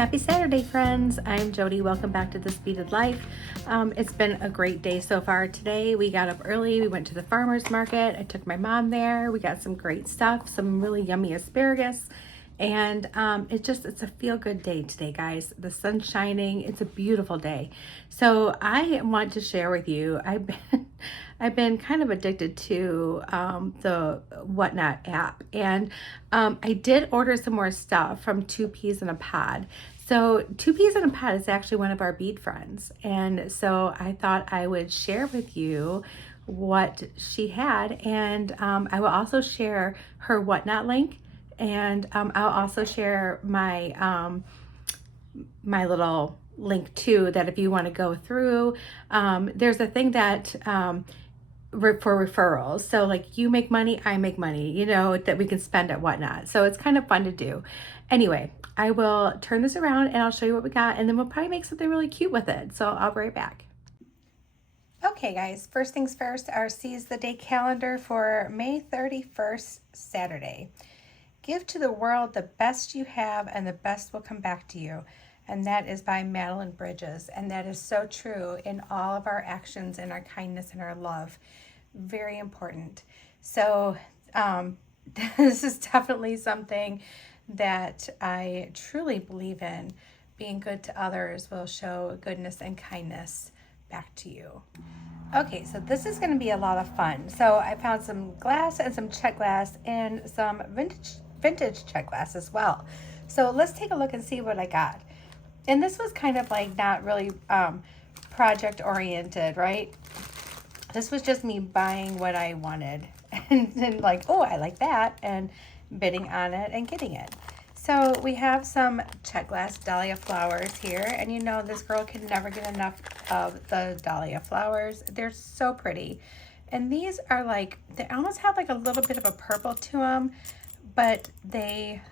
Happy Saturday, friends. I'm Jody. Welcome back to This Beaded Life. It's been a great day so far today. We got up early. We went to the farmer's market. I took my mom there. We got some great stuff, some really yummy asparagus. And it's a feel-good day today, guys. The sun's shining. It's a beautiful day. So I want to share with you, I've been kind of addicted to the Whatnot app. And I did order some more stuff from Two Peas in a Pod. So Two Peas in a Pod is actually one of our bead friends. And so I thought I would share with you what she had. And I will also share her Whatnot link. And I'll also share my my little link too, that if you want to go through, there's a thing that for referrals. So like you make money, I make money, you know, that we can spend at Whatnot. So it's kind of fun to do. Anyway, I will turn this around and I'll show you what we got, and then we'll probably make something really cute with it. So I'll be right back. Okay guys, first things first, our Seize the Day calendar for May 31st, Saturday. Give to the world the best you have, and the best will come back to you. And that is by Madeline Bridges. And that is so true in all of our actions and our kindness and our love. Very important. So this is definitely something that I truly believe in. Being good to others will show goodness and kindness back to you. Okay, so this is going to be a lot of fun. So I found some glass and some check glass and some vintage check glass as well. So let's take a look and see what I got. And this was kind of like not really project oriented, right? This was just me buying what I wanted and then like, oh, I like that, and bidding on it and getting it. So we have some check glass dahlia flowers here, and you know this girl can never get enough of the dahlia flowers. They're so pretty. And these are like, they almost have like a little bit of a purple to them, but they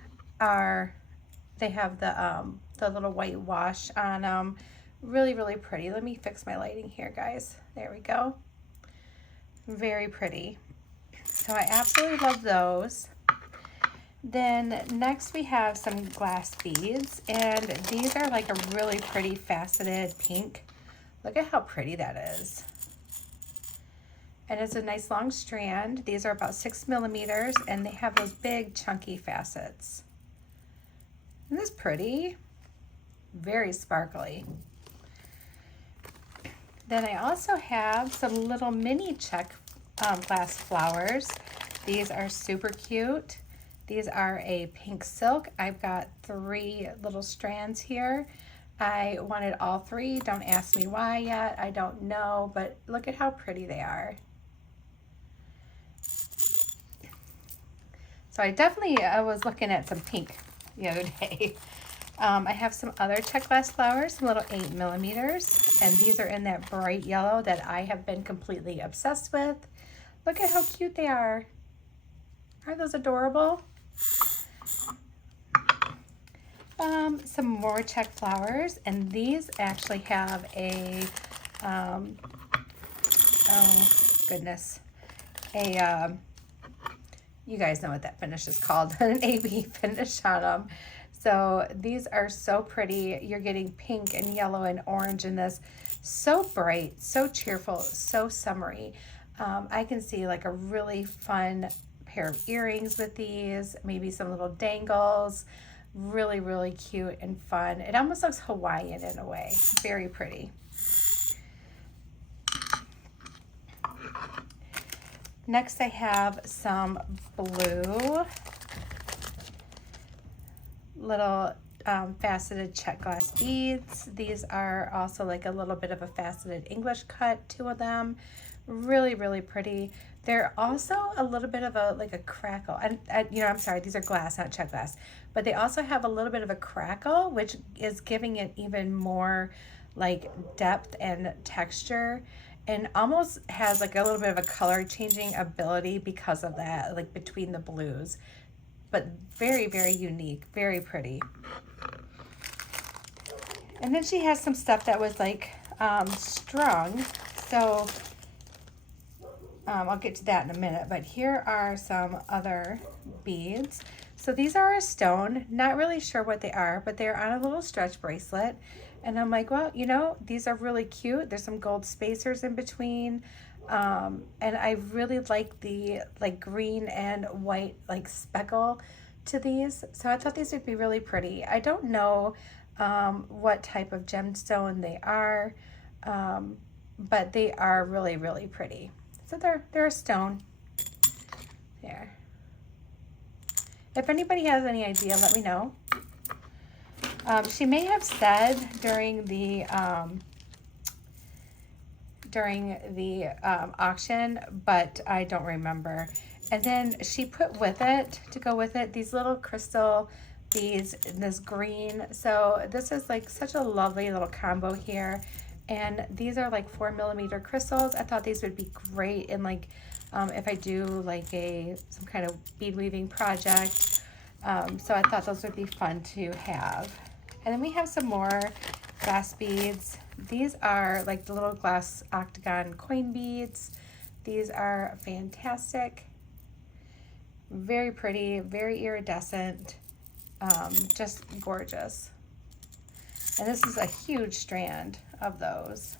have the little white wash on them. Really, really pretty. Let me fix my lighting here, guys. There we go. Very pretty. So I absolutely love those. Then next we have some glass beads, and these are like a really pretty faceted pink. Look at how pretty that is. And it's a nice long strand. These are about 6 millimeters, and they have those big chunky facets. Isn't this pretty? Very sparkly. Then I also have some little mini check glass flowers. These are super cute. These are a pink silk. I've got 3 little strands here. I wanted all 3. Don't ask me why yet. I don't know, but look at how pretty they are. So I was looking at some pink the other day. I have some other check glass flowers, some little 8 millimeters, and these are in that bright yellow that I have been completely obsessed with. Look at how cute they are. Aren't those adorable? Some more check flowers, and these actually have a, oh goodness, you guys know what that finish is called, an AB finish on them. So these are so pretty. You're getting pink and yellow and orange in this. So bright, so cheerful, so summery. I can see like a really fun pair of earrings with these, maybe some little dangles. Really, really cute and fun. It almost looks Hawaiian in a way. Very pretty. Next, I have some blue little faceted check glass beads. These are also like a little bit of a faceted English cut, 2 of them. Really, really pretty. They're also a little bit of a crackle. And you know, I'm sorry, these are glass, not check glass. But they also have a little bit of a crackle, which is giving it even more like depth and texture, and almost has like a little bit of a color changing ability because of that, like between the blues. But very, very unique, very pretty. And then she has some stuff that was like strung. So I'll get to that in a minute, but here are some other beads. So these are a stone, not really sure what they are, but they're on a little stretch bracelet. And I'm like, well, you know, these are really cute. There's some gold spacers in between. And I really like the like green and white like speckle to these. So I thought these would be really pretty. I don't know what type of gemstone they are, but they are really, really pretty. So they're a stone. There. If anybody has any idea, let me know. She may have said during the auction, but I don't remember. And then she put with it, to go with it, these little crystal beads in this green. So this is like such a lovely little combo here. And these are like 4mm crystals. I thought these would be great in like, if I do like some kind of bead weaving project. So I thought those would be fun to have. And then we have some more glass beads. These are like the little glass octagon coin beads. These are fantastic. Very pretty, very iridescent, just gorgeous. And this is a huge strand of those.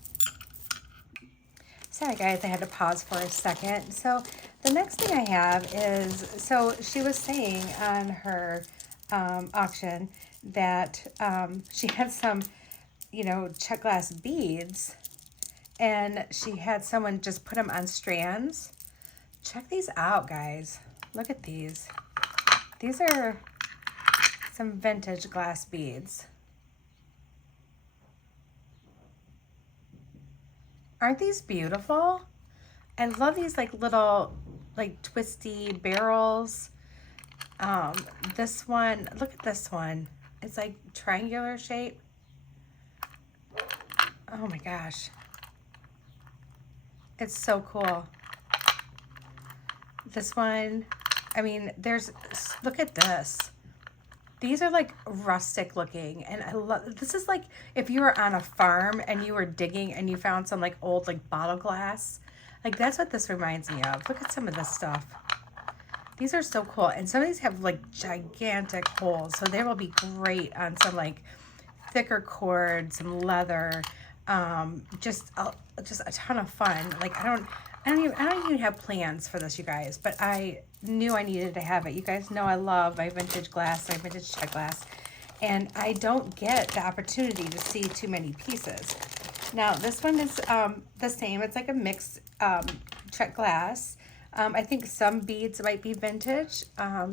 Sorry guys, I had to pause for a second. So the next thing I have is, so she was saying on her auction that she had some, you know, check glass beads, and she had someone just put them on strands. Check these out, guys. Look at these. These are some vintage glass beads. Aren't these beautiful? I love these like little like twisty barrels. This one, look at this one. It's like triangular shape. Oh my gosh. It's so cool. This one, I mean, look at this. These are like rustic looking, and I love, this is like if you were on a farm and you were digging and you found some like old like bottle glass. Like that's what this reminds me of. Look at some of this stuff. These are so cool, and some of these have like gigantic holes, so they will be great on some like thicker cord, some leather, just a ton of fun. Like I don't even have plans for this, you guys, but I knew I needed to have it. You guys know I love my vintage glass, my vintage check glass, and I don't get the opportunity to see too many pieces. Now this one is the same. It's like a mixed check glass. I think some beads might be vintage,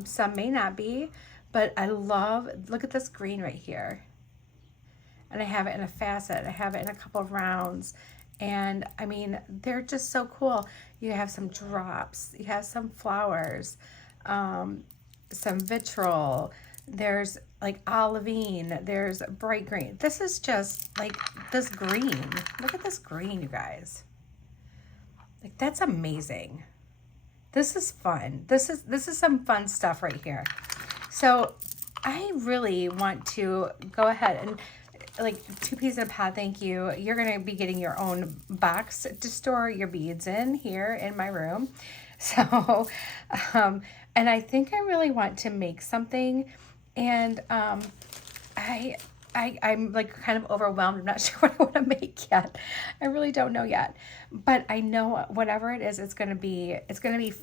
some may not be, but I love, look at this green right here. And I have it in a facet. I have it in a couple of rounds. And I mean, they're just so cool. You have some drops, you have some flowers, some vitriol, there's like olivine, there's bright green. This is just like this green. Look at this green, you guys. Like that's amazing. This is fun. This is some fun stuff right here. So I really want to go ahead and like 2 peas in a pod, thank you. You're gonna be getting your own box to store your beads in here in my room. So, and I think I really want to make something, and I'm like kind of overwhelmed. I'm not sure what I want to make yet. I really don't know yet, but I know whatever it is, it's gonna be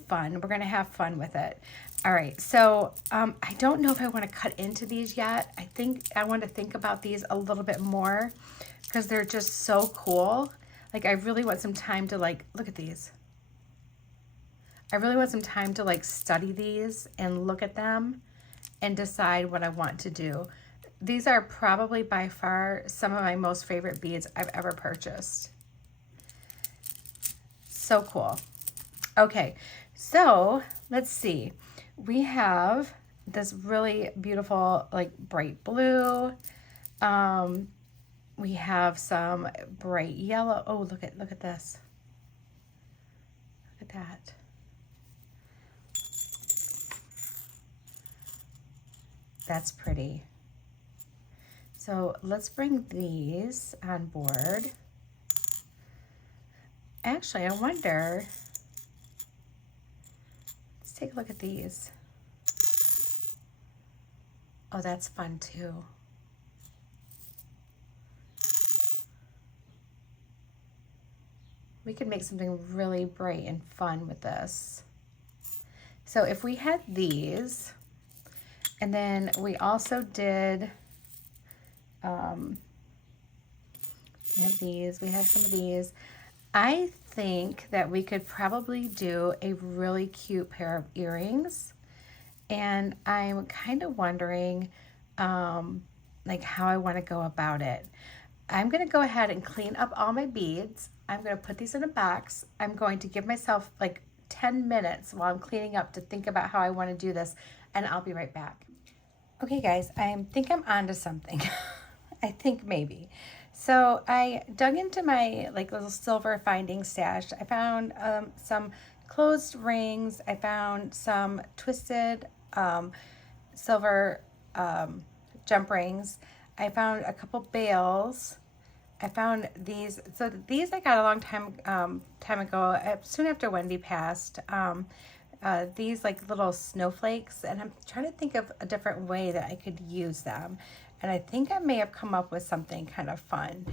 fun. We're gonna have fun with it. All right, so I don't know if I want to cut into these yet. I think I want to think about these a little bit more because they're just so cool. Like I really want some time to like, look at these. I really want some time to like study these and look at them and decide what I want to do. These are probably by far some of my most favorite beads I've ever purchased. So cool. Okay, so let's see. We have this really beautiful, like bright blue. We have some bright yellow. Oh, look at this. Look at that. That's pretty. So let's bring these on board. Actually, I wonder, let's take a look at these. Oh, that's fun too. We could make something really bright and fun with this. So if we had these, and then we also did, we have these, we have some of these. I think that we could probably do a really cute pair of earrings. And I'm kind of wondering, like how I want to go about it. I'm going to go ahead and clean up all my beads. I'm going to put these in a box. I'm going to give myself like 10 minutes while I'm cleaning up to think about how I want to do this, and I'll be right back. Okay guys, I think I'm onto something. I think maybe. So I dug into my like little silver finding stash. I found some closed rings. I found some twisted silver jump rings. I found a couple bails. I found these. So these I got a long time ago, soon after Wendy passed. These like little snowflakes, and I'm trying to think of a different way that I could use them. And I think I may have come up with something kind of fun.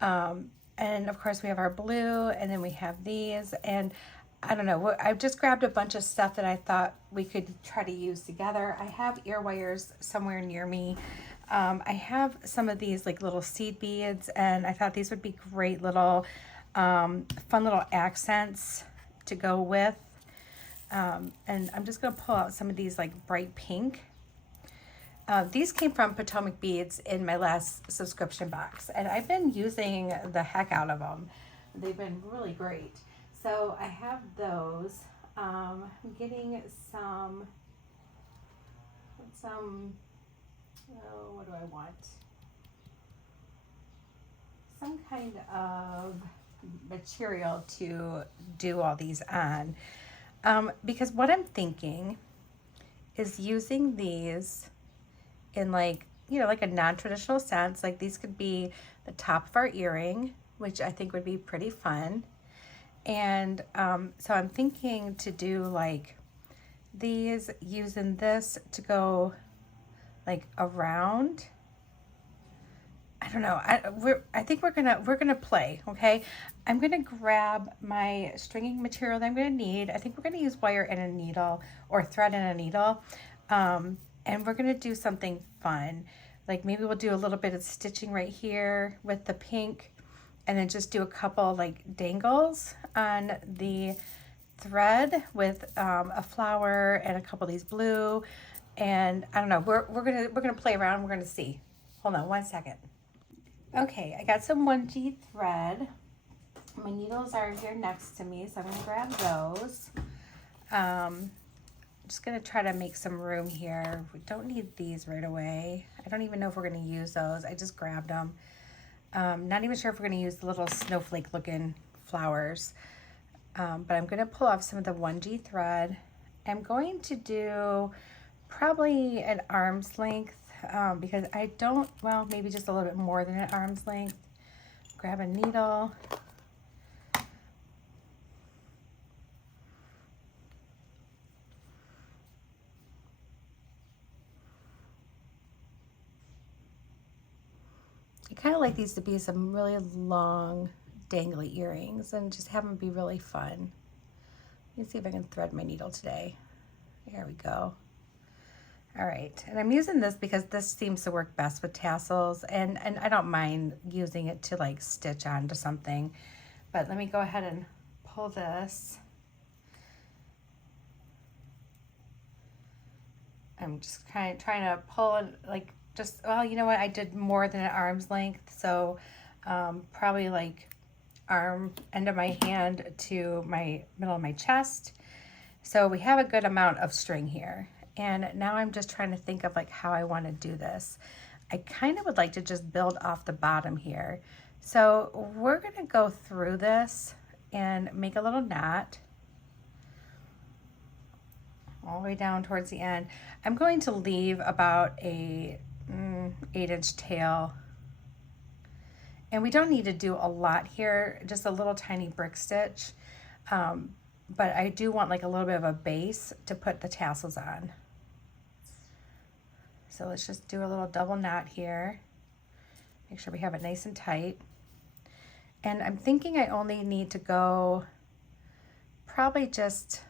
And of course we have our blue, and then we have these, and I don't know, I've just grabbed a bunch of stuff that I thought we could try to use together. I have ear wires somewhere near me. I have some of these like little seed beads, and I thought these would be great little fun little accents to go with. And I'm just going to pull out some of these like bright pink. These came from Potomac Beads in my last subscription box, and I've been using the heck out of them. They've been really great. So I have those. I'm getting some, oh, what do I want? Some kind of material to do all these on. Because what I'm thinking is using these in like, you know, like a non-traditional sense. Like these could be the top of our earring, which I think would be pretty fun. And so I'm thinking to do like these, using this to go like around. I don't know. I think we're gonna play. Okay, I'm gonna grab my stringing material that I'm gonna need. I think we're gonna use wire and a needle, or thread and a needle, and we're gonna do something fun. Like maybe we'll do a little bit of stitching right here with the pink, and then just do a couple like dangles on the thread with a flower and a couple of these blue. And I don't know. We're gonna play around. We're gonna see. Hold on one second. Okay, I got some 1G thread. My needles are here next to me, so I'm going to grab those. I'm just going to try to make some room here. We don't need these right away. I don't even know if we're going to use those. I just grabbed them. Not even sure if we're going to use the little snowflake looking flowers. But I'm going to pull off some of the 1G thread. I'm going to do probably an arm's length. Because I don't, well, maybe just a little bit more than an arm's length. Grab a needle. I kind of like these to be some really long, dangly earrings, and just have them be really fun. Let me see if I can thread my needle today. There we go. All right, and I'm using this because this seems to work best with tassels, and I don't mind using it to like stitch onto something. But let me go ahead and pull this. I'm just kind of trying to pull it like just, well, you know what? I did more than an arm's length, so probably like end of my hand to my middle of my chest. So we have a good amount of string here. And now I'm just trying to think of like how I want to do this. I kind of would like to just build off the bottom here. So we're going to go through this and make a little knot all the way down towards the end. I'm going to leave about a 8-inch tail. And we don't need to do a lot here, just a little tiny brick stitch. But I do want like a little bit of a base to put the tassels on. so let's just do a little double knot here. Make sure we have it nice and tight. And I'm thinking I only need to go probably just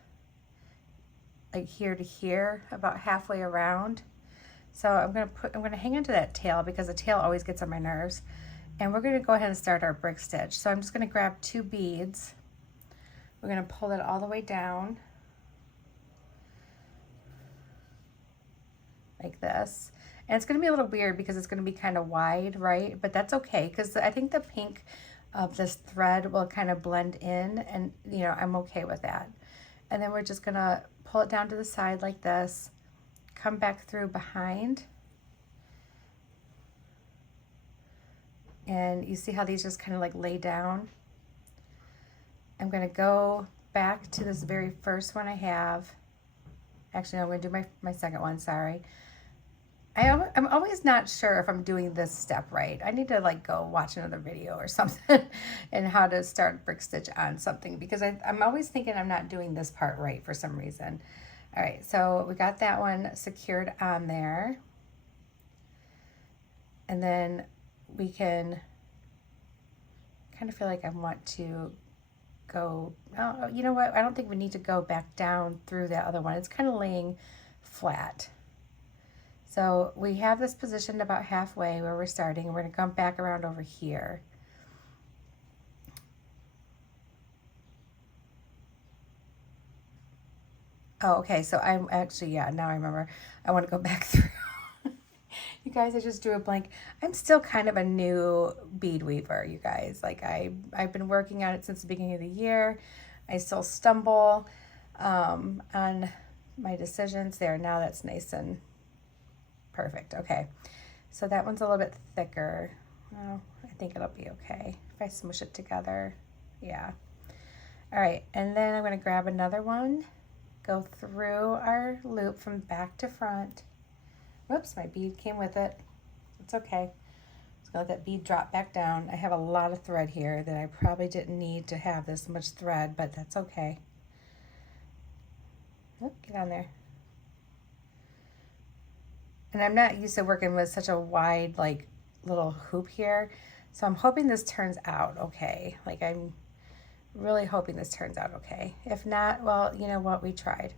like here to here, about halfway around. So I'm gonna hang onto that tail because the tail always gets on my nerves. And we're gonna go ahead and start our brick stitch. So I'm just gonna grab 2 beads. We're gonna pull it all the way down like this. And it's gonna be a little weird because it's gonna be kind of wide, right? But that's okay, because I think the pink of this thread will kind of blend in, and you know, I'm okay with that. And then we're just gonna pull it down to the side like this, come back through behind. And you see how these just kind of like lay down? I'm gonna go back to this very first one I have. Actually, no, I'm gonna do my second one, sorry. I'm always not sure if I'm doing this step right. I need to like go watch another video or something and how to start brick stitch on something, because I'm always thinking I'm not doing this part right for some reason. All right, so we got that one secured on there. And then we can kind of feel like I want to go, oh, you know what? I don't think we need to go back down through that other one. It's kind of laying flat. So we have this positioned about halfway where we're starting, and we're gonna come back around over here. Oh, okay, so I'm actually, yeah, now I remember. I wanna go back through. You guys, I just drew a blank. I'm still kind of a new bead weaver, you guys. Like I've been working on it since the beginning of the year. I still stumble on my decisions there. Now that's nice and perfect. Okay, so that one's a little bit thicker. Well, I think it'll be okay if I smush it together. Yeah. All right, and then I'm gonna grab another one, go through our loop from back to front. Whoops, my bead came with it. It's okay. Just gonna let that bead drop back down. I have a lot of thread here that I probably didn't need to have this much thread, but that's okay. Oh, get on there. And I'm not used to working with such a wide, like, little hoop here. So I'm hoping this turns out okay. Like, I'm really hoping this turns out okay. If not, well, you know what, we tried.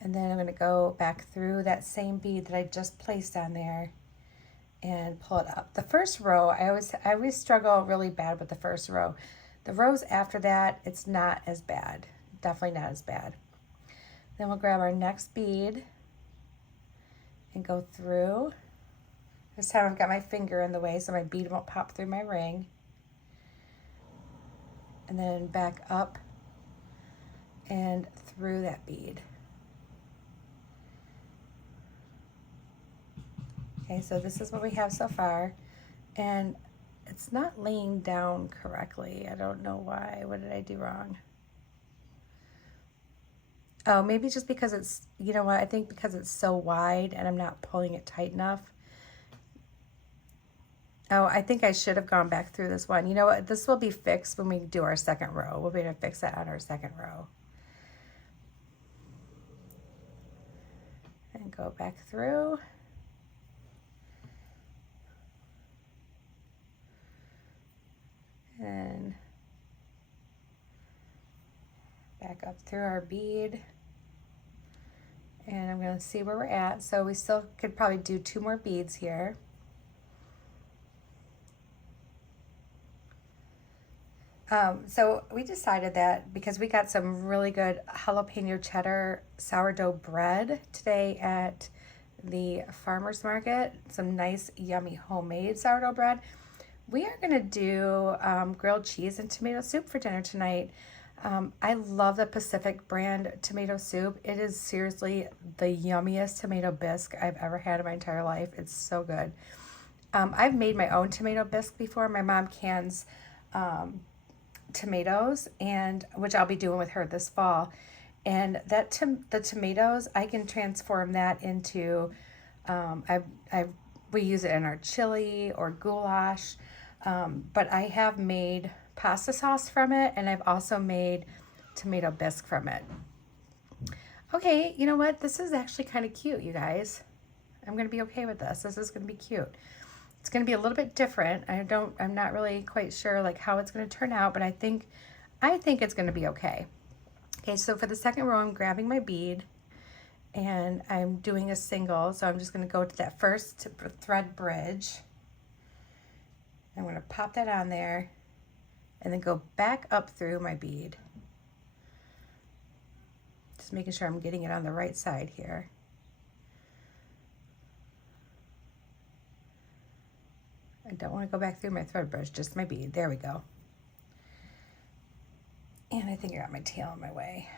And then I'm gonna go back through that same bead that I just placed on there and pull it up. The first row, I always struggle really bad with the first row. The rows after that, it's not as bad. Definitely not as bad. Then we'll grab our next bead and go through. This time I've got my finger in the way so my bead won't pop through my ring. And then back up and through that bead. Okay, so this is what we have so far, and it's not laying down correctly. I don't know why. What did I do wrong? Oh, maybe just because it's, you know what, I think because it's so wide and I'm not pulling it tight enough. Oh, I think I should have gone back through this one. You know what, this will be fixed when we do our second row. We'll be able to fix that on our second row. And go back through. And back up through our bead. And I'm going to see where we're at. So we still could probably do 2 more beads here. So we decided that because we got some really good jalapeno cheddar sourdough bread today at the farmer's market, some nice yummy homemade sourdough bread, we are going to do grilled cheese and tomato soup for dinner tonight. I love the Pacific brand tomato soup. It is seriously the yummiest tomato bisque I've ever had in my entire life. It's so good. I've made my own tomato bisque before. My mom cans tomatoes, and which I'll be doing with her this fall. And that the tomatoes, I can transform that into, we use it in our chili or goulash. But I have made pasta sauce from it, and I've also made tomato bisque from it. Okay, you know what? This is actually kind of cute, you guys. I'm gonna be okay with this. This is gonna be cute. It's gonna be a little bit different. I'm not really quite sure like how it's gonna turn out, but I think it's gonna be okay. Okay, so for the second row, I'm grabbing my bead and I'm doing a single. So I'm just gonna go to that first thread bridge. I'm gonna pop that on there and then go back up through my bead. Just making sure I'm getting it on the right side here. I don't want to go back through my thread bridge, just my bead. There we go. And I think I got my tail in my way.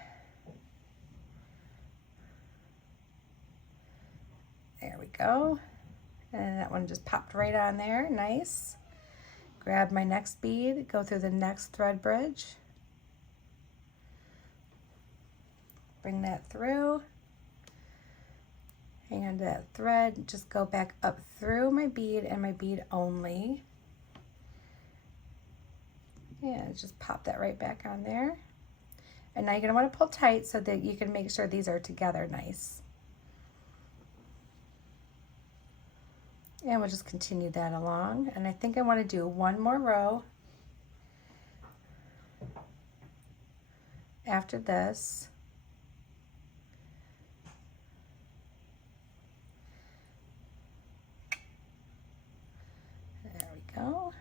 There we go. And that one just popped right on there, nice. Grab my next bead, go through the next thread bridge. Bring that through. Hang on to that thread, just go back up through my bead and my bead only. And just pop that right back on there. And now you're gonna wanna pull tight so that you can make sure these are together nice. And we'll just continue that along. And I think I wanna do one more row after this. There we go.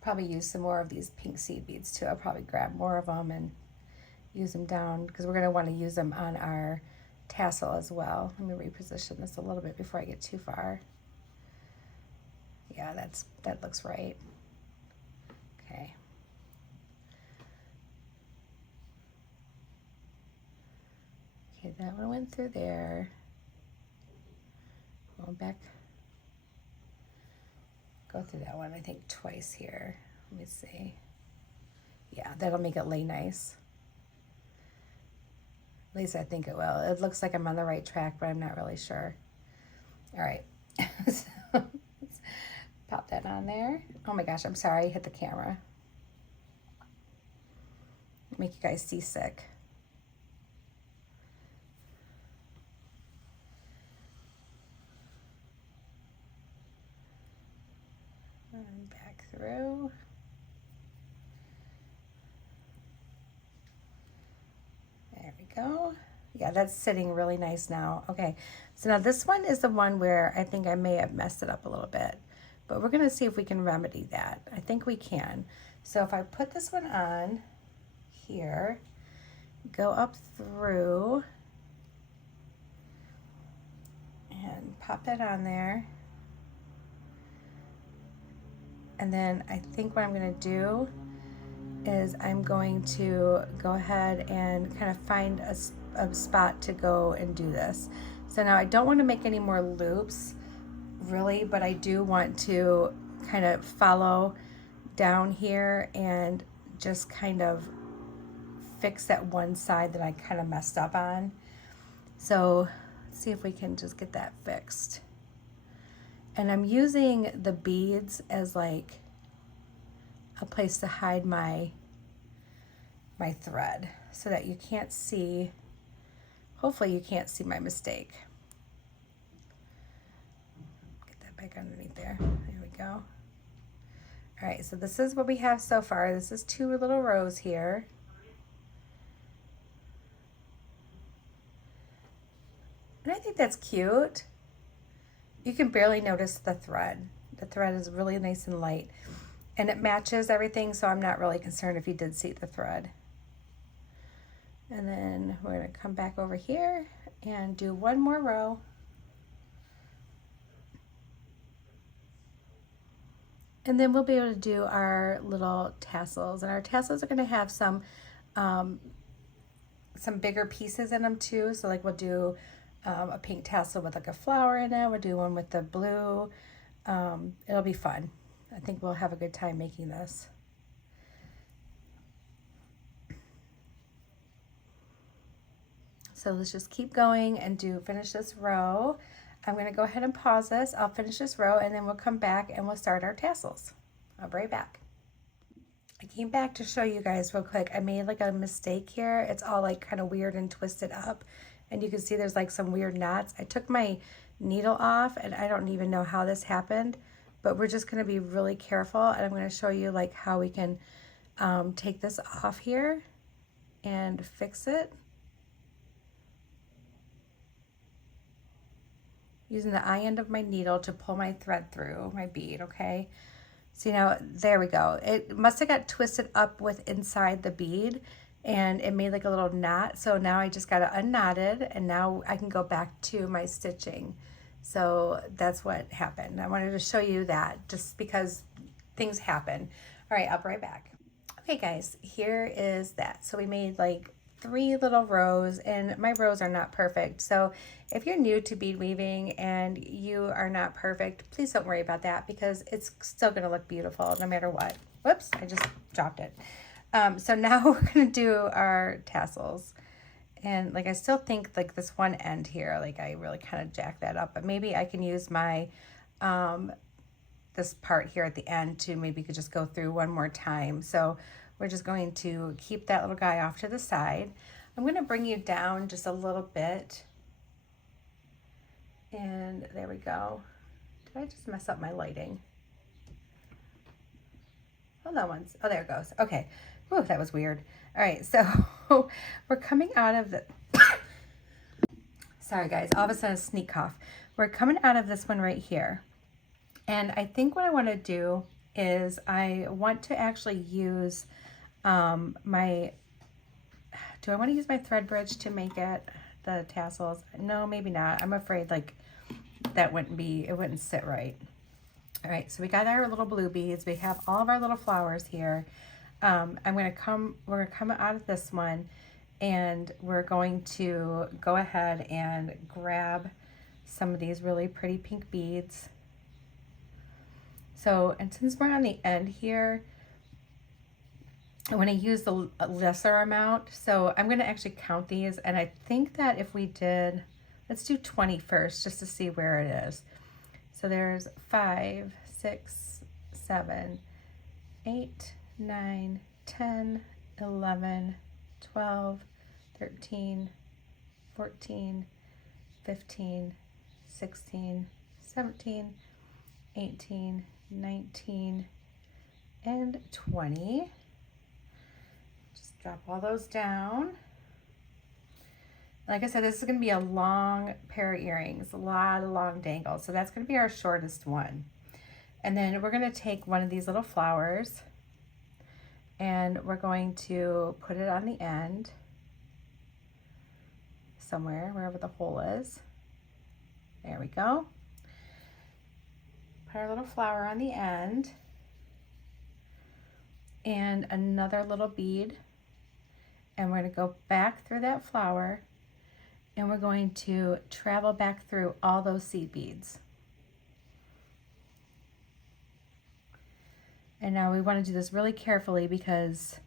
Probably use some more of these pink seed beads too. I'll probably grab more of them and use them down because we're going to want to use them on our tassel as well. Let me reposition this a little bit before I get too far. Yeah, that looks right. Okay. Okay, that one went through there. Going back. Go through that one, I think twice here. Let me see. Yeah, that'll make it lay nice. At least I think it will. It looks like I'm on the right track, but I'm not really sure. All right. So, pop that on there. Oh my gosh, I'm sorry I hit the camera. Make you guys seasick. And back through. There we go. Yeah, that's sitting really nice now. Okay, so now this one is the one where I think I may have messed it up a little bit, but we're gonna see if we can remedy that. I think we can. So if I put this one on here, go up through and pop that on there. And then I think what I'm gonna do is I'm going to go ahead and kind of find a spot to go and do this. So now I don't want to make any more loops really, but I do want to kind of follow down here and just kind of fix that one side that I kind of messed up on. So let's see if we can just get that fixed. And I'm using the beads as like a place to hide my thread so that you can't see, hopefully you can't see my mistake. Get that back underneath there. There we go. All right, so this is what we have so far. This is 2 little rows here. And I think that's cute. You can barely notice the thread. The thread is really nice and light. And it matches everything, so I'm not really concerned if you did see the thread. And then we're going to come back over here and do one more row. And then we'll be able to do our little tassels. And our tassels are going to have some bigger pieces in them too. So like we'll do a pink tassel with like a flower in it. We'll do one with the blue. It'll be fun. I think we'll have a good time making this. So let's just keep going and finish this row. I'm going to go ahead and pause this. I'll finish this row and then we'll come back and we'll start our tassels. I'll be right back. I came back to show you guys real quick. I made like a mistake here. It's all like kind of weird and twisted up. And you can see there's like some weird knots. I took my needle off and I don't even know how this happened, but we're just going to be really careful. And I'm going to show you like how we can take this off here and fix it using the eye end of my needle to pull my thread through my bead. Okay, see now, there we go. It must have got twisted up with inside the bead and it made like a little knot. So now I just got it unknotted and now I can go back to my stitching. So that's what happened. I wanted to show you that just because things happen. All right, I'll be right back. Okay guys, here is that. So we made like 3 little rows, and my rows are not perfect. So if you're new to bead weaving and you are not perfect, please don't worry about that because it's still going to look beautiful no matter what. Whoops, I just dropped it. So now we're going to do our tassels. And like I still think like this one end here, like I really kind of jacked that up, but maybe I can use my this part here at the end to maybe could just go through one more time. So we're just going to keep that little guy off to the side. I'm going to bring you down just a little bit. And there we go. Did I just mess up my lighting? Hold on once. Oh, there it goes. Okay. Whew, that was weird. All right, so we're coming out of the, sorry guys, all of a sudden a sneak cough. We're coming out of this one right here. And I think what I want to do is I want to actually use do I want to use my thread bridge to make it the tassels? No, maybe not. I'm afraid like that it wouldn't sit right. All right, so we got our little blue beads. We have all of our little flowers here. we're gonna come out of this one and we're going to go ahead and grab some of these really pretty pink beads. So, and since we're on the end here, I want to use the lesser amount. So I'm going to actually count these. And I think that if we did, let's do 20 first, just to see where it is. So there's 5, 6, 7, 8, 9, 10, 11, 12, 13, 14, 15, 16, 17, 18, 19, and 20. Just drop all those down. Like I said, this is going to be a long pair of earrings, a lot of long dangles. So that's going to be our shortest one. And then we're going to take one of these little flowers and we're going to put it on the end somewhere, wherever the hole is. There we go. Put our little flower on the end and another little bead. And we're going to go back through that flower and we're going to travel back through all those seed beads. And now we want to do this really carefully because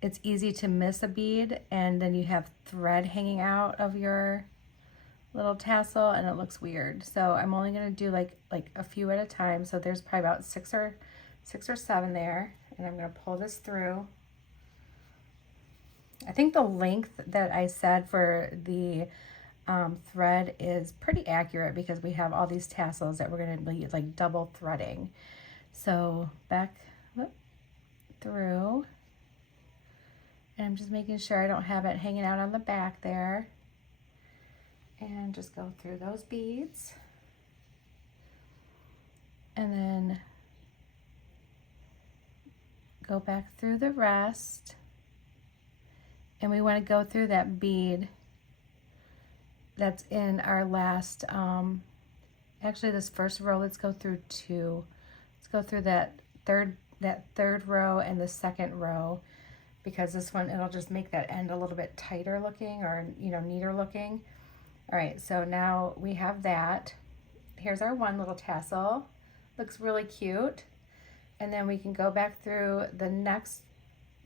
it's easy to miss a bead and then you have thread hanging out of your little tassel and it looks weird. So I'm only going to do like a few at a time. So there's probably about six or 7 there. And I'm going to pull this through. I think the length that I said for the thread is pretty accurate because we have all these tassels that we're going to be like double threading. So back through, and I'm just making sure I don't have it hanging out on the back there. And just go through those beads. And then go back through the rest. And we want to go through that bead that's in our last, actually this first row, let's go through 2. Let's go through that third row and the second row, because this one, it'll just make that end a little bit tighter looking, or, you know, neater looking. All right, so now we have that. Here's our one little tassel. Looks really cute. And then we can go back through the next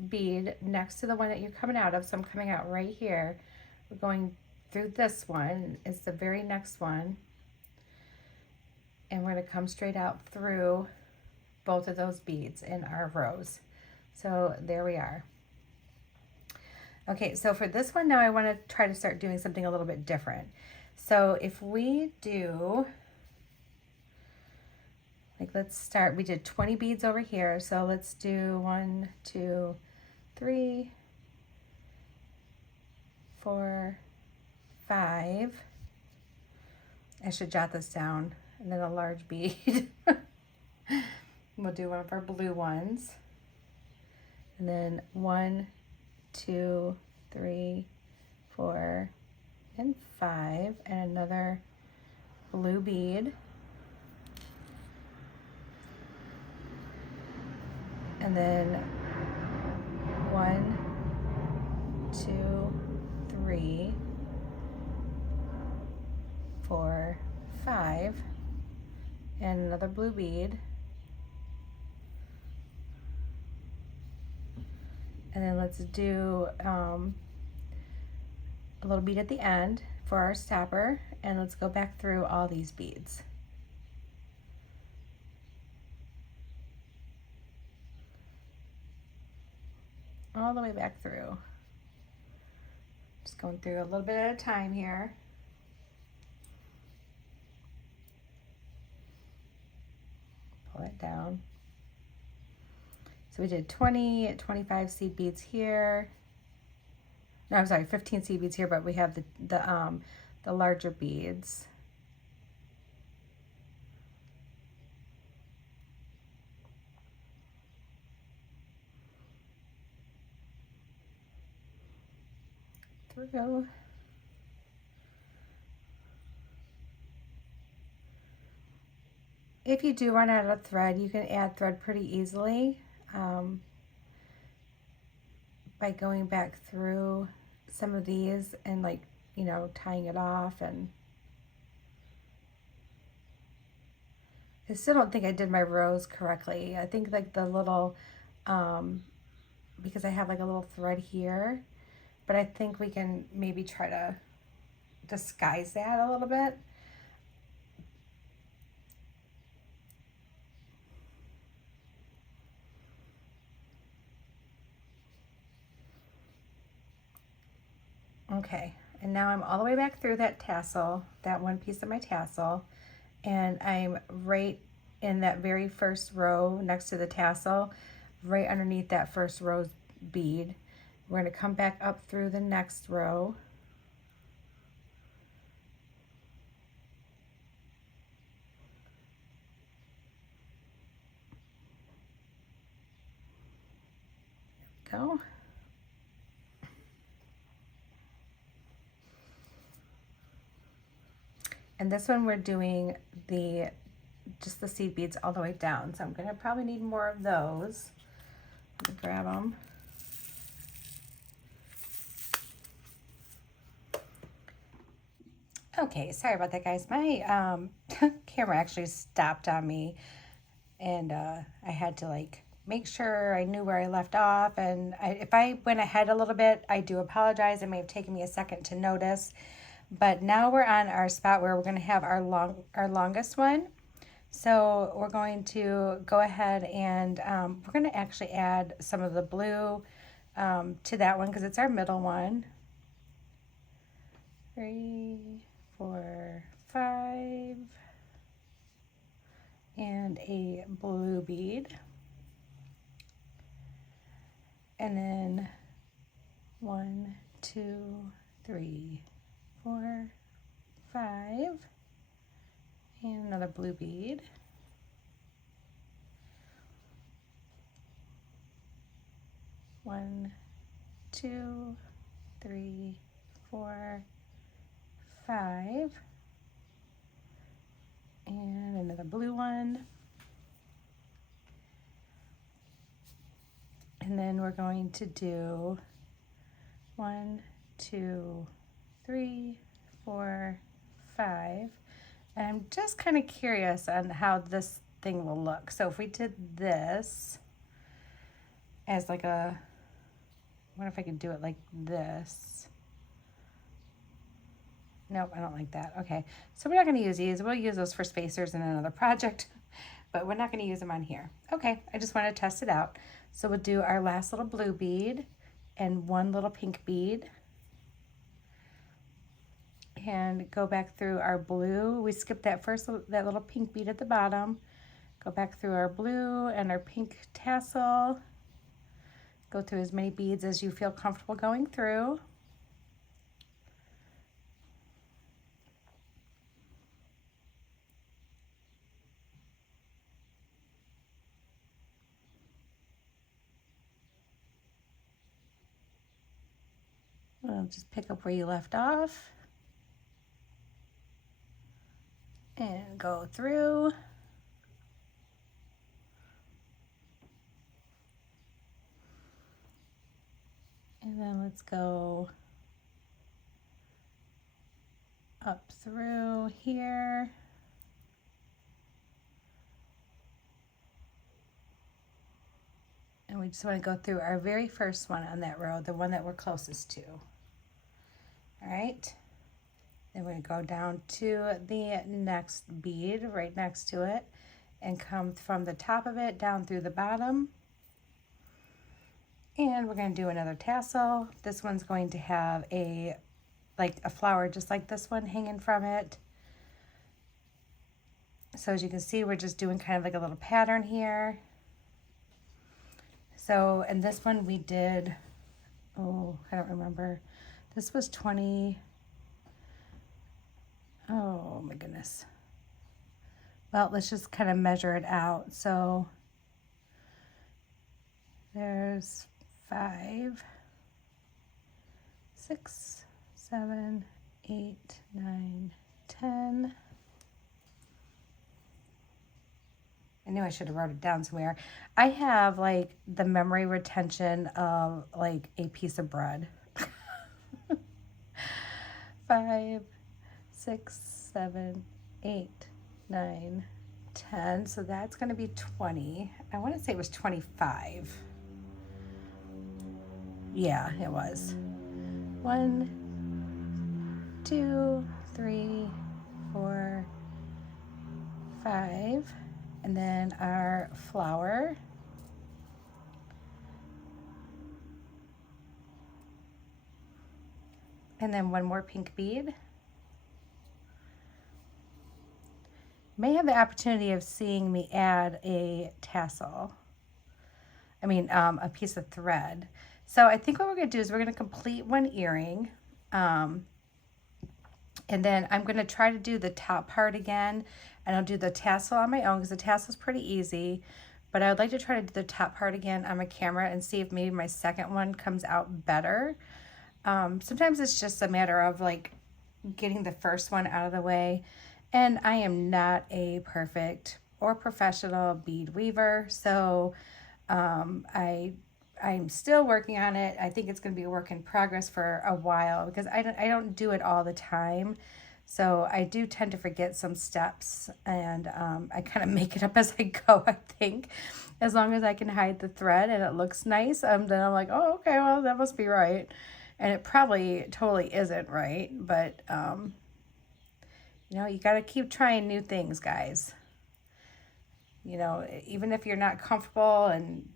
bead next to the one that you're coming out of. So I'm coming out right here. We're going through this one. It's the very next one. and we're going to come straight out through both of those beads in our rows. So there we are. Okay, so for this one now I want to try to start doing something a little bit different. So if we do, like, let's start, we did 20 beads over here, so let's do 1, 2, 3, 4, 5. I should jot this down, and then a large bead. We'll do one of our blue ones, and then 1, 2, 3, 4, and 5, and another blue bead, and then 1, 2, 3, 4, 5, and another blue bead, and then let's do a little bead at the end for our stopper, and let's go back through all these beads. All the way back through. Just going through a little bit at a time here. Pull it down. So we did 20, 25 seed beads here. No, I'm sorry, 15 seed beads here, but we have the larger beads. Through. If you do run out of thread, you can add thread pretty easily by going back through some of these and, like, you know, tying it off. And I still don't think I did my rows correctly. I think, like, the little because I have like a little thread here, but I think we can maybe try to disguise that a little bit. Okay, and now I'm all the way back through that tassel, that one piece of my tassel, and I'm right in that very first row next to the tassel, right underneath that first rose bead. We're going to come back up through the next row. There we go. And this one we're doing just the seed beads all the way down. So I'm gonna probably need more of those. Let me grab them. Okay, sorry about that, guys. My camera actually stopped on me, and I had to, like, make sure I knew where I left off. And if I went ahead a little bit, I do apologize. It may have taken me a second to notice. But now we're on our spot where we're going to have our longest one. So we're going to go ahead and we're going to actually add some of the blue to that one because it's our middle one. 3, 4, 5, and a blue bead. And then 1, 2, 3, 4, 5, and another blue bead. One, 2, 3, 4, 5, and another blue one. And then we're going to do 1, 2, 3, 4, 5. And I'm just kind of curious on how this thing will look. So if we did this as like I wonder if I could do it like this. Nope, I don't like that. Okay, so we're not going to use these. We'll use those for spacers in another project, but we're not going to use them on here. Okay, I just want to test it out. So we'll do our last little blue bead and one little pink bead. And go back through our blue. We skipped that that little pink bead at the bottom. Go back through our blue and our pink tassel. Go through as many beads as you feel comfortable going through. We'll just pick up where you left off and go through. And then let's go up through here. And we just want to go through our very first one on that row, the one that we're closest to. All right. Then we're going to go down to the next bead right next to it and come from the top of it down through the bottom. And we're going to do another tassel. This one's going to have a flower just like this one hanging from it. So as you can see, we're just doing kind of like a little pattern here. So, and this one we did, oh, I don't remember. This was 20, oh my goodness. Well, let's just kind of measure it out. So there's 5, 6, 7, 8, 9, 10. I knew I should have wrote it down somewhere. I have like the memory retention of like a piece of bread. 5, 6, 7, 8, 9, 10. So that's going to be 20. I want to say it was 25. Yeah, it was. 1, 2, 3, 4, 5. And then our flower. And then one more pink bead. May have the opportunity of seeing me add a tassel. A piece of thread. So I think what we're going to do is we're going to complete one earring. And then I'm going to try to do the top part again. And I'll do the tassel on my own because the tassel is pretty easy. But I would like to try to do the top part again on my camera and see if maybe my second one comes out better. Sometimes it's just a matter of like getting the first one out of the way. And I am not a perfect or professional bead weaver. So I'm still working on it. I think it's going to be a work in progress for a while because I don't do it all the time. So I do tend to forget some steps, and I kind of make it up as I go, I think. As long as I can hide the thread and it looks nice, then I'm like, oh, okay, well, that must be right. And it probably totally isn't right, but, you got to keep trying new things, guys. Even if you're not comfortable and,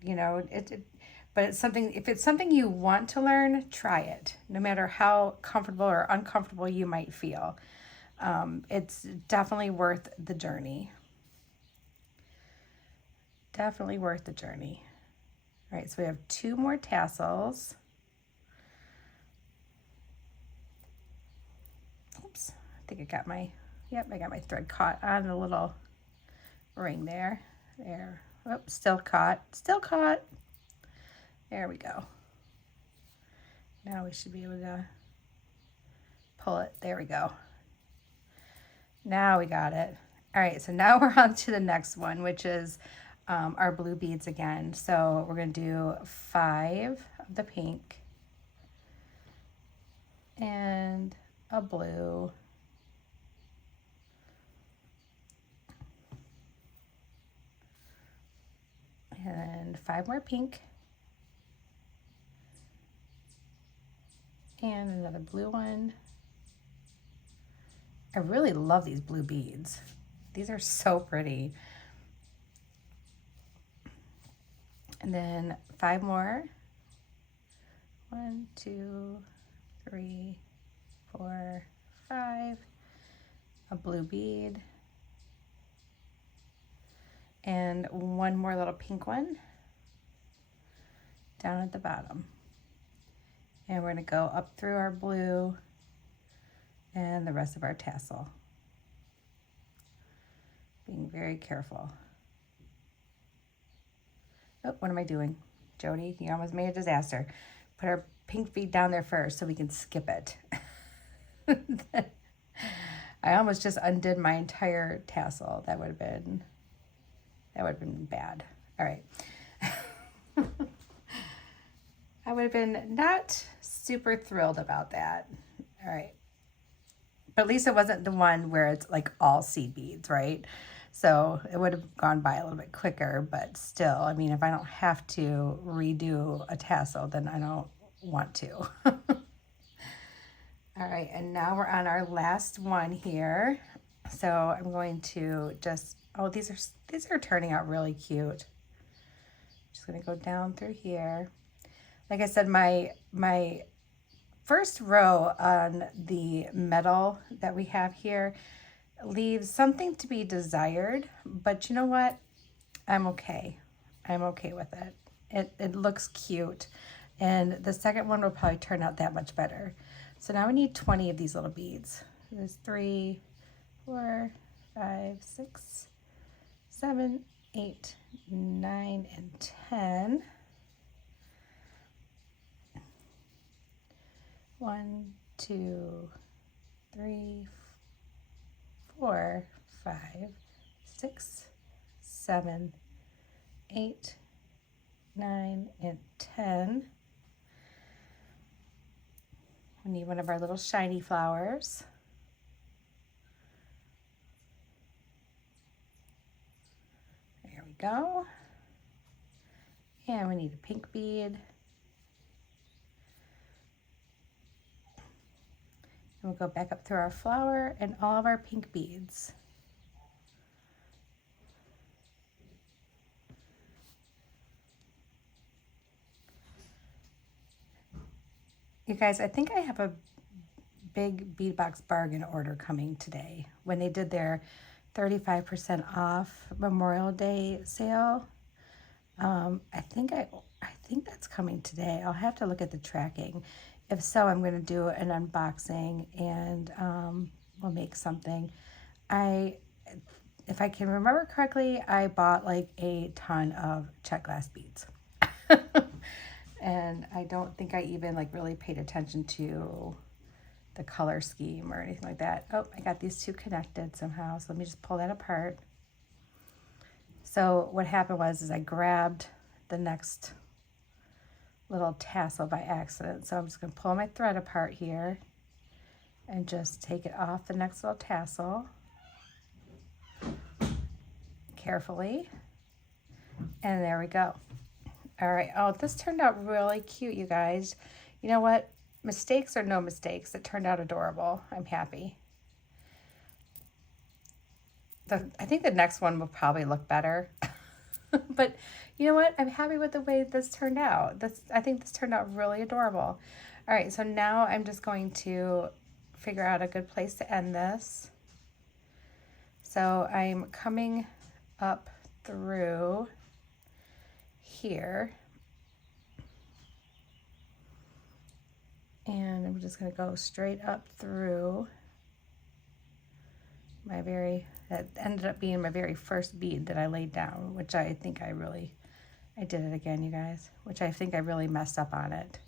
but if it's something you want to learn, try it, no matter how comfortable or uncomfortable you might feel. It's definitely worth the journey. Definitely worth the journey. All right, so we have 2 more tassels. Oops, I think I got my thread caught on the little ring there. There. Oh, still caught. There we go. Now we should be able to pull it. There we go. Now we got it. All right, so now we're on to the next one, which is our blue beads again. So we're going to do 5 of the pink and a blue. And 5 more pink. And another blue one. I really love these blue beads. These are so pretty. And then 5 more. 1, 2, 3, 4, 5. A blue bead. And 1 more little pink one down at the bottom. And we're going to go up through our blue and the rest of our tassel. Being very careful. Oh, what am I doing? Jody, you almost made a disaster. Put our pink bead down there first so we can skip it. I almost just undid my entire tassel. That would have been bad. All right. I would have been not super thrilled about that. All right. But at least it wasn't the one where it's like all seed beads, right? So it would have gone by a little bit quicker, but still, I mean, if I don't have to redo a tassel, then I don't want to. All right, and now we're on our last one here. So I'm going to just, oh, these are turning out really cute. Just gonna go down through here. Like I said, my first row on the metal that we have here leaves something to be desired, but you know what? I'm okay. I'm okay with it. It looks cute, and the second one will probably turn out that much better. So now we need 20 of these little beads. There's 3, 4, 5, 6, 7, 8, 9, and 10. 1, 2, 3, 4, 5, 6, 7, 8, 9, and 10. We need one of our little shiny flowers. There we go. And we need a pink bead. And we'll go back up through our flower and all of our pink beads. You guys, I think I have a big beadbox bargain order coming today. When they did their 35% off Memorial Day sale, I think that's coming today. I'll have to look at the tracking. If so, I'm going to do an unboxing and we'll make something. If I can remember correctly, I bought like a ton of check glass beads. And I don't think I even like really paid attention to the color scheme or anything like that. Oh, I got these two connected somehow. So let me just pull that apart. So what happened was I grabbed the next little tassel by accident. So I'm just going to pull my thread apart here and just take it off the next little tassel carefully. And there we go. All right. Oh, this turned out really cute, you guys. You know what? Mistakes or no mistakes. It turned out adorable. I'm happy. I think the next one will probably look better. But you know what? I'm happy with the way this turned out. I think this turned out really adorable. All right. So now I'm just going to figure out a good place to end this. So I'm coming up through here. And I'm just going to go straight up through that ended up being my very first bead that I laid down, which I think I did it again, you guys, which I think I really messed up on it.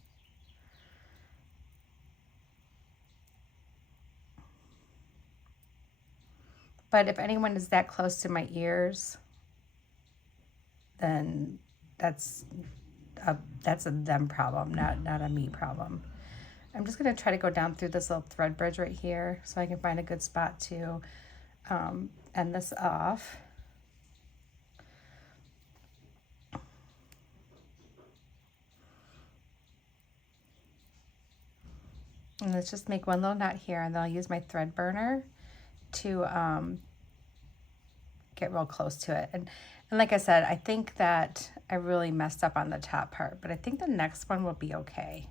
But if anyone is that close to my ears, then that's a them problem, not a me problem. I'm just going to try to go down through this little thread bridge right here so I can find a good spot to end this off. And let's just make one little knot here, and then I'll use my thread burner to get real close to it. And like I said, I think that I really messed up on the top part, but I think the next one will be okay.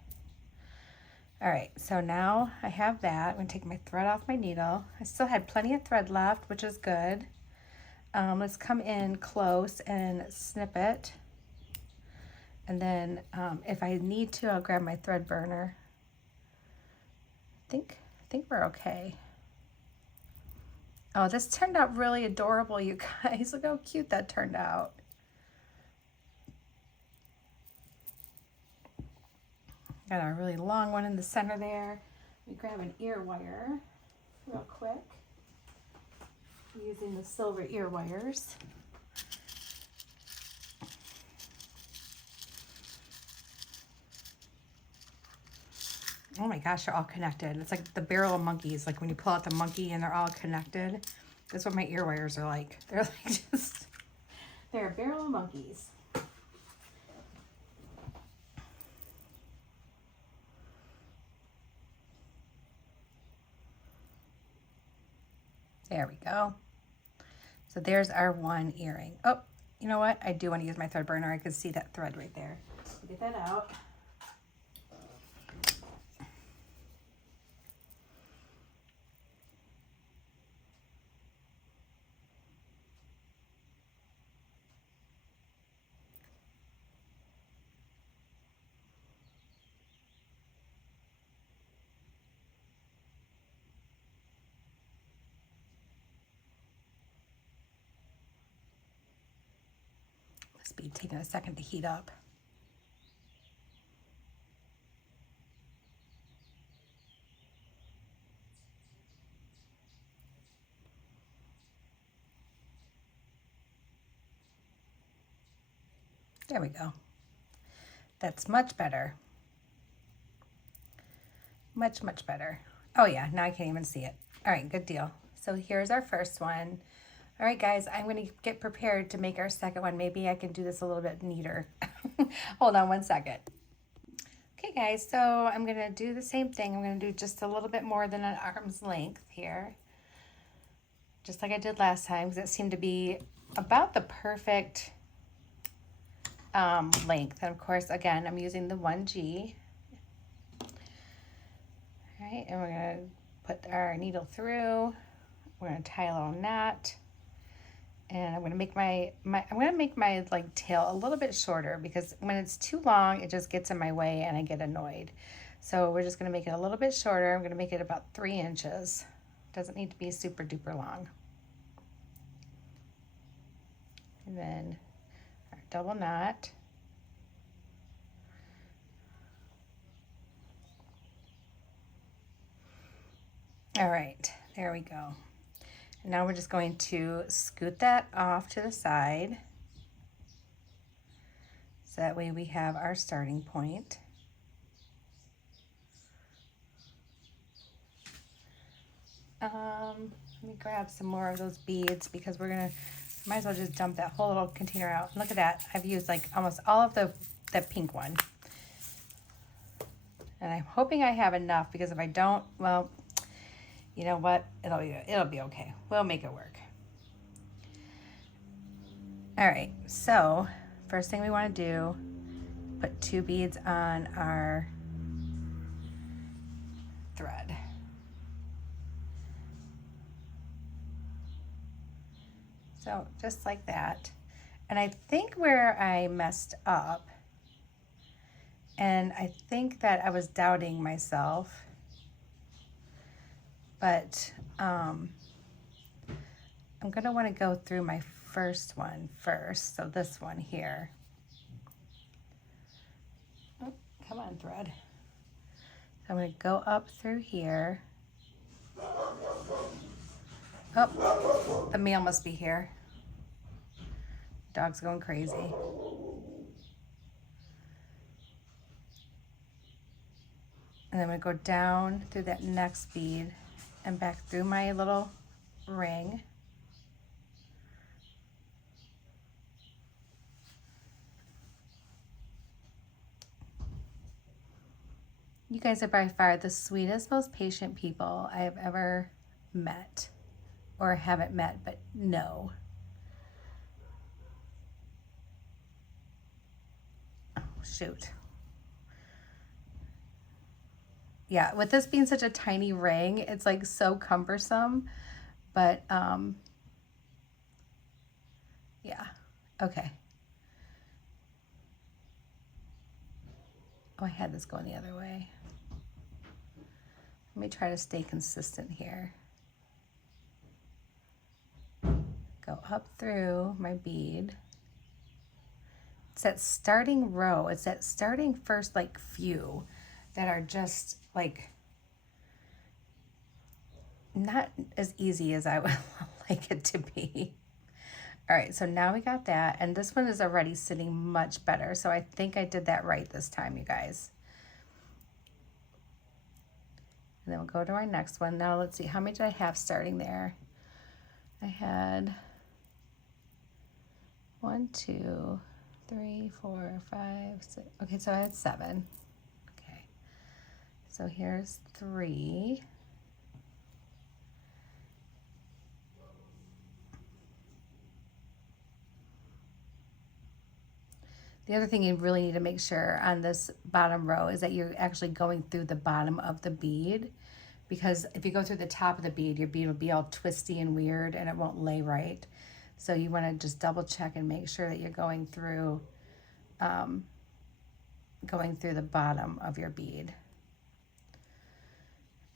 All right, so now I have that. I'm gonna take my thread off my needle. I still had plenty of thread left, which is good. Let's come in close and snip it. And then if I need to, I'll grab my thread burner. I think we're okay. Oh, this turned out really adorable, you guys. Look how cute that turned out. Got a really long one in the center there. Let me grab an ear wire real quick. I'm using the silver ear wires. Oh my gosh, they're all connected. It's like the barrel of monkeys. Like when you pull out the monkey and they're all connected. That's what my ear wires are like. They're like just, they're a barrel of monkeys. There we go. So there's our one earring. Oh, you know what? I do want to use my thread burner. I can see that thread right there. So get that out. This bead taking a second to heat up. There we go. That's much better. Much, much better. Oh yeah, now I can't even see it. All right, good deal. So here's our first one. All right, guys, I'm going to get prepared to make our second one. Maybe I can do this a little bit neater. Hold on one second. Okay, guys, so I'm going to do the same thing. I'm going to do just a little bit more than an arm's length here. Just like I did last time, because it seemed to be about the perfect length. And of course, again, I'm using the 1G. All right, and we're going to put our needle through. We're going to tie a little knot. And I'm going to make my like tail a little bit shorter, because when it's too long, it just gets in my way and I get annoyed. So we're just going to make it a little bit shorter. I'm going to make it about 3 inches. Doesn't need to be super duper long. And then our double knot. All right, there we go. Now we're just going to scoot that off to the side. So that way we have our starting point. Let me grab some more of those beads, because might as well just dump that whole little container out. Look at that. I've used like almost all of that pink one. And I'm hoping I have enough, because if I don't, well, you know what? It'll be okay. We'll make it work. All right, so first thing we want to do, put 2 beads on our thread. So just like that. And I think where I messed up, and I think that I was doubting myself, but I'm gonna want to go through my first one first. So this one here. Oh, come on, thread. So I'm gonna go up through here. Oh, the mail must be here. Dog's going crazy. And then I'm gonna go down through that next bead and back through my little ring. You guys are by far the sweetest, most patient people I have ever met. or haven't met but know. Oh, shoot. Yeah, with this being such a tiny ring, it's like so cumbersome, but yeah, okay. Oh, I had this going the other way. Let me try to stay consistent here. Go up through my bead. It's that starting row, it's that starting first like few that are just like not as easy as I would like it to be. All right, so now we got that, and this one is already sitting much better, so I think I did that right this time, you guys. And then we'll go to our next one. Now let's see, how many did I have starting there? I had 1, 2, 3, 4, 5, 6. Okay, so I had 7. Okay, so here's 3. The other thing you really need to make sure on this bottom row is that you're actually going through the bottom of the bead, because if you go through the top of the bead, your bead will be all twisty and weird and it won't lay right. So you want to just double check and make sure that you're going through the bottom of your bead.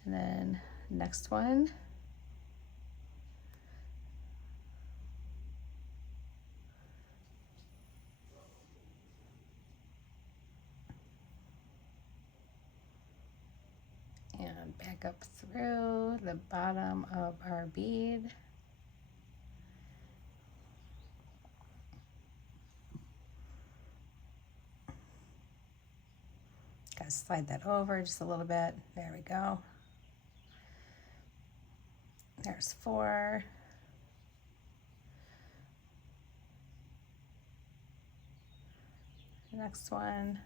And then next one. And back up through the bottom of our bead. Gotta slide that over just a little bit. There we go. There's 4. Next one.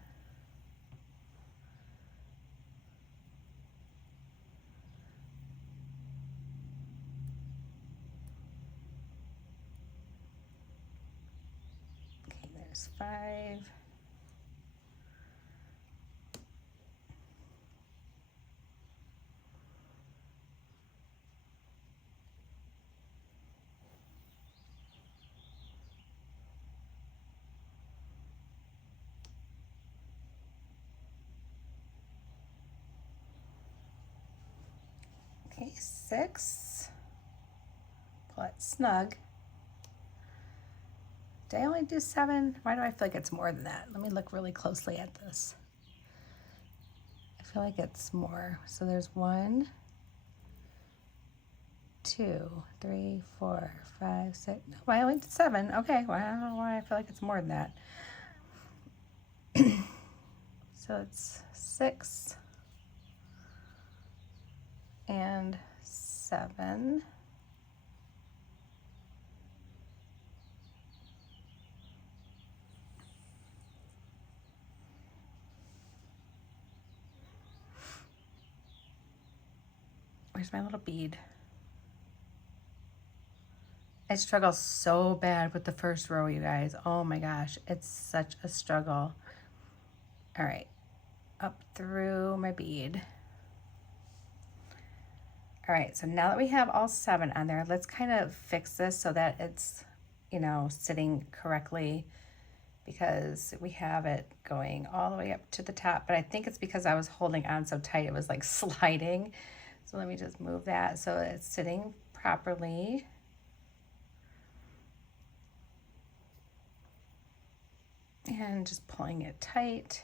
Okay, there's 5. Okay, 6. Pull it snug. Did I only do 7? Why do I feel like it's more than that? Let me look really closely at this. I feel like it's more. So there's 1, 2, 3, 4, 5, 6. No, I only did 7. Okay, well, I don't know why I feel like it's more than that. So it's 6 and 7. Where's my little bead? I struggle so bad with the first row, you guys. Oh my gosh, it's such a struggle. All right, up through my bead. All right, so now that we have all 7 on there, let's kind of fix this so that it's, you know, sitting correctly, because we have it going all the way up to the top, but I think it's because I was holding on so tight, it was like sliding. So let me just move that so it's sitting properly. And just pulling it tight.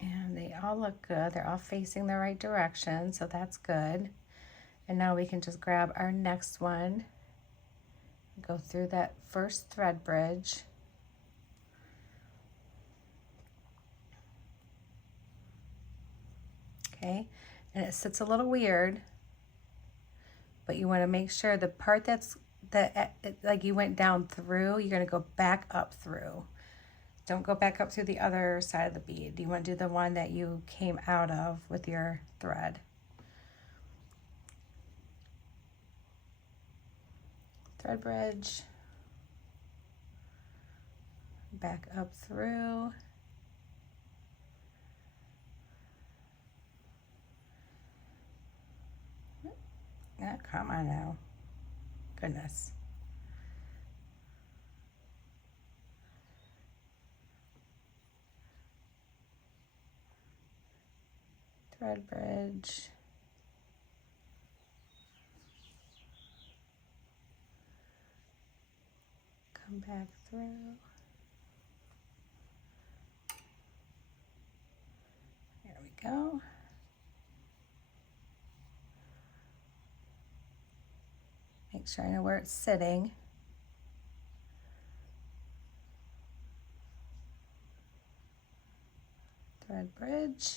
And they all look good. They're all facing the right direction, so that's good. And now we can just grab our next one, go through that first thread bridge. Okay, and it sits a little weird, but you want to make sure the part like you went down through, you're going to go back up through. Don't go back up through the other side of the bead. You want to do the one that you came out of with your thread. Thread bridge. Back up through. Yeah, come on now. Goodness. Thread bridge. Come back through. There we go. Make sure I know where it's sitting. Thread bridge.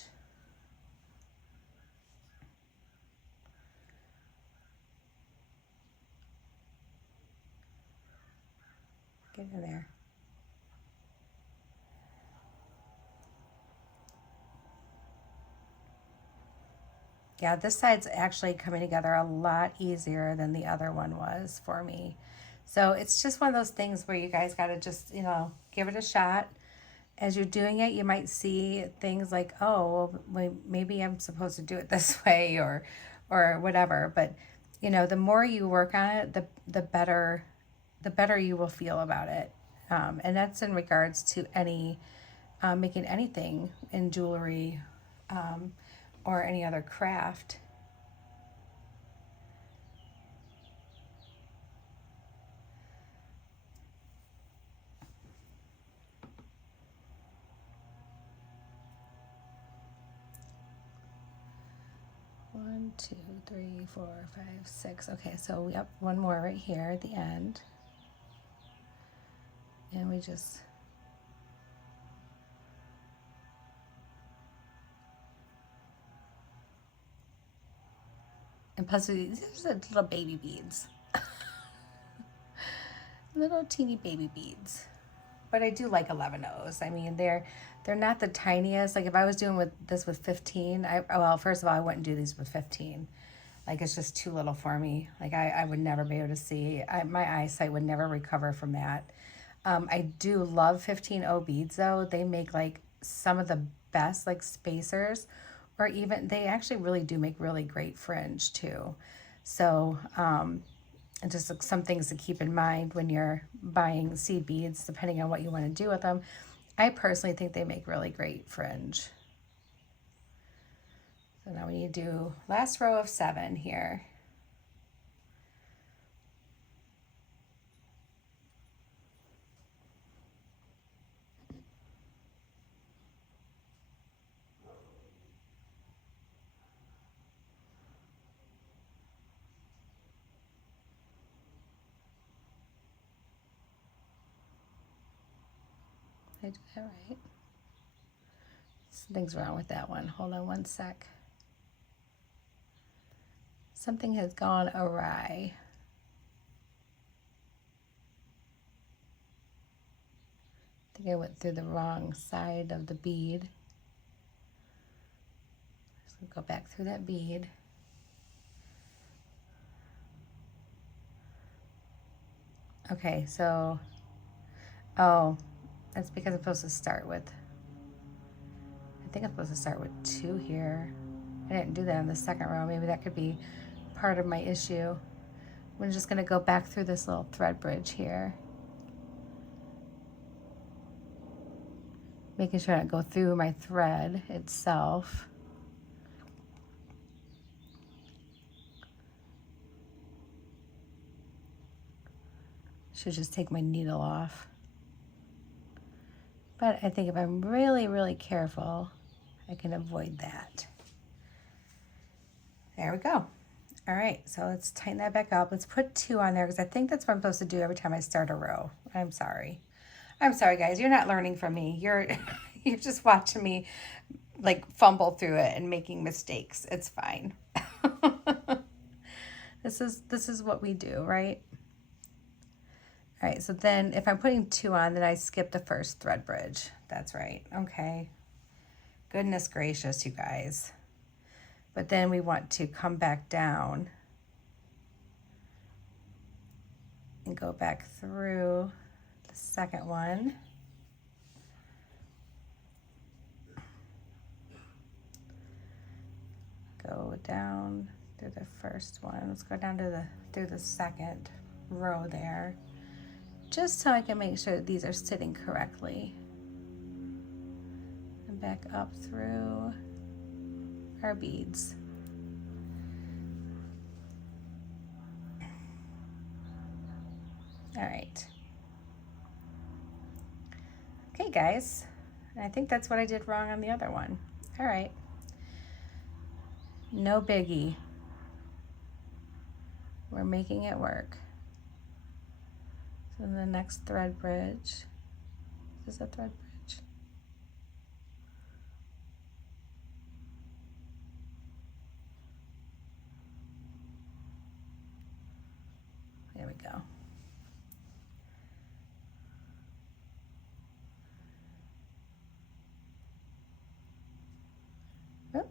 Get in there. Yeah, this side's actually coming together a lot easier than the other one was for me. So it's just one of those things where you guys got to just, give it a shot. As you're doing it, you might see things like, oh, well, maybe I'm supposed to do it this way or whatever. But, the more you work on it, the better you will feel about it. And that's in regards to making anything in jewelry, or any other craft. One, two, three, four, five, six. Okay, so yep, one more right here at the end. And we just and plus these are little baby beads. Little teeny baby beads. But I do like 11Os. I mean, they're not the tiniest. Like if I was doing this with 15, well, first of all, I wouldn't do these with 15. Like it's just too little for me. Like I would never be able to see. My eyesight would never recover from that. I do love 15O beads though. They make like some of the best like spacers, or even they actually really do make really great fringe too. So and just like some things to keep in mind when you're buying seed beads, depending on what you want to do with them. I personally think they make really great fringe. So now we need to do last row of 7 here. Did I do that right? Something's wrong with that one. Hold on one sec. Something has gone awry. I think I went through the wrong side of the bead. So go back through that bead. Okay, so, oh, that's because I'm supposed to start with, I think I'm supposed to start with 2 here. I didn't do that in the second row. Maybe that could be part of my issue. I'm just gonna go back through this little thread bridge here. Making sure I don't go through my thread itself. Should just take my needle off. But I think if I'm really, really careful, I can avoid that. There we go. All right, so let's tighten that back up. Let's put 2 on there because I think that's what I'm supposed to do every time I start a row. I'm sorry. I'm sorry, guys. You're not learning from me. You're just watching me like fumble through it and making mistakes. It's fine. This is what we do, right? All right, so then if I'm putting 2 on, then I skip the first thread bridge. That's right, okay. Goodness gracious, you guys. But then we want to come back down and go back through the second one. Go down through the first one. Let's go down to through the second row there, just so I can make sure that these are sitting correctly. And back up through our beads. All right. Okay, guys. I think that's what I did wrong on the other one. All right. No biggie. We're making it work. So the next thread bridge. Is this a thread bridge? There we go. Oop.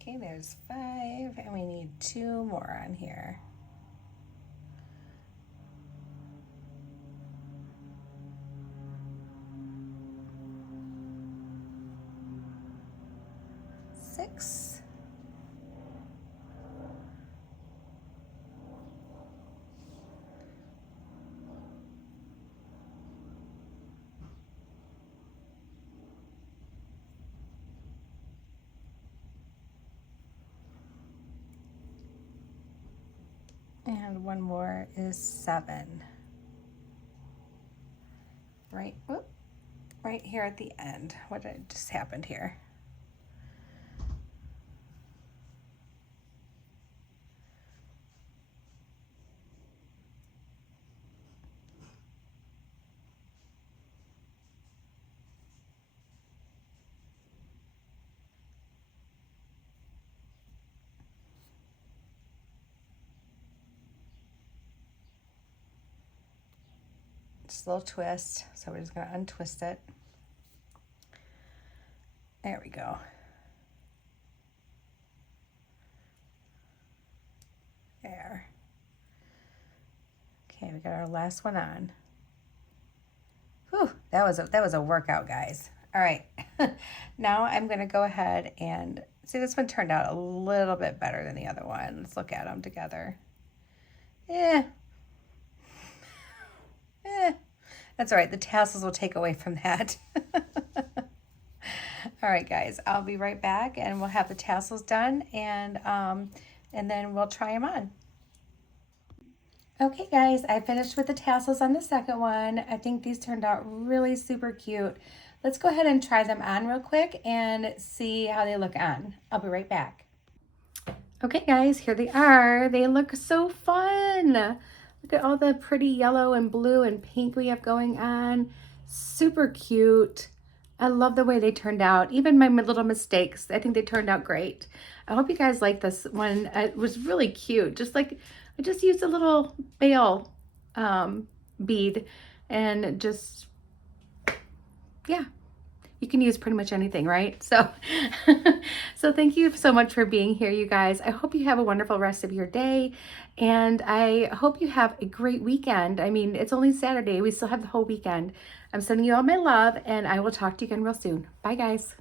Okay, there's 5, and we need 2 more on here. Six. And one more is 7. Right, whoop, right here at the end. What just happened here? Just a little twist. So we're just going to untwist it. There we go. There. Okay, we got our last one on. Whew, that was a workout, guys. All right. Now I'm going to go ahead and see, this one turned out a little bit better than the other one. Let's look at them together. That's all right. The tassels will take away from that. All right, guys, I'll be right back and we'll have the tassels done and then we'll try them on. Okay, guys, I finished with the tassels on the second one. I think these turned out really super cute. Let's go ahead and try them on real quick and see how they look on. I'll be right back. Okay, guys, here they are. They look so fun. Look at all the pretty yellow and blue and pink we have going on. Super cute. I love the way they turned out. Even my little mistakes, I think they turned out great. I hope you guys like this one. It was really cute. Just like, I just used a little bail bead and just, yeah. You can use pretty much anything, right? So, so thank you so much for being here, you guys. I hope you have a wonderful rest of your day, and I hope you have a great weekend. I mean, it's only Saturday. We still have the whole weekend. I'm sending you all my love, and I will talk to you again real soon. Bye, guys.